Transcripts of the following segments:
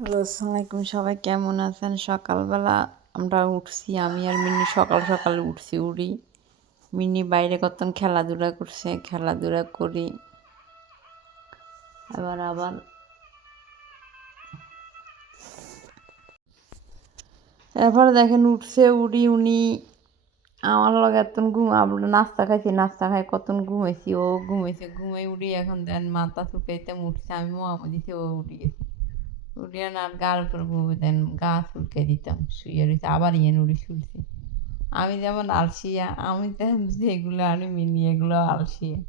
Hello, আসসালামু আলাইকুম। সবাই কেমন আছেন? সকালবেলা আমরা উঠছি, আমি আর মিন্নি সকাল সকাল উঠি। মিন্নি বাইরে কতক্ষণ খেলাধুলা করছে, খেলাধুলা করি। আবার এরপরে দেখেন উঠছে, উনি আমার লগে এতক্ষণ আমরা নাস্তা খাইছি, নাস্তা খাই কতক্ষণ ঘুমাইছি, ও ঘুমাইছে, ঘুমাই উঠি এখন দেন মাথা চুলকাইতে উঠছে, আমি মোয়া দিছি, ও উঠে গেছে। উঠিয়ে না গার উপর দেন গা চুলকে দিতাম, শুয়ে রয়েছে, আবার উড়ি শুনছি। আমি যেমন আলসিয়া, আমি তেমন যেগুলো আনি মিনি এগুলো আলসিয়া।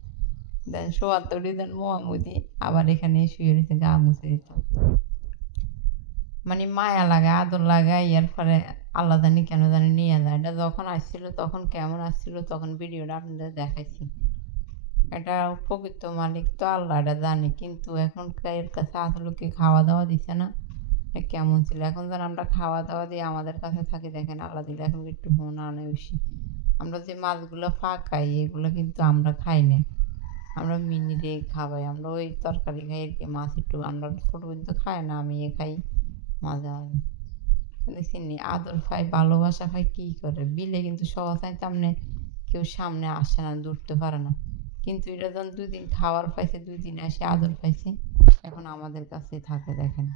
দেন শোয়ার তরি দেন মোয়ামুদি আবার এখানে শুয়ে রয়েছে, গা মুছে দিতাম। মানে মায়া লাগে, আদর লাগাই, এর ফলে আল্লাহ জানি কেন জানি নিয়ে যায়। এটা যখন আসছিল তখন কেমন আসছিল, তখন ভিডিওটা আপনাদের দেখাইছি। এটা প্রকৃত মালিক তো আল্লাহ, এটা জানি। কিন্তু এখন এর কাছে আসলে কি খাওয়া দাওয়া দিচ্ছে না, কেমন ছিল। এখন যেন আমরা খাওয়া দাওয়া দিয়ে আমাদের কাছে থাকি, দেখেন আল্লাহ দিলে এখন একটু হোনা আনে বেশি। আমরা যে মাছগুলো ফাঁকাই এগুলো কিন্তু আমরা খাই না, আমরা মিনি দিয়ে খাওয়াই। আমরা ওই তরকারি খাই আর কি, মাছ একটু আমরা ছোটো কিন্তু খাই না, আমি খাই মাঝে মাঝে। দেখছেন নি আদর পাই, ভালোবাসা পাই, কী করে বিলে কিন্তু সহজ সামনে কেউ সামনে আসে না, ধরতে পারে না। কিন্তু এটা যখন 2 দিন খাওয়ার পাইছে, 2 দিন এসে আদর পাইছে, এখন আমাদের কাছে থাকে। দেখেন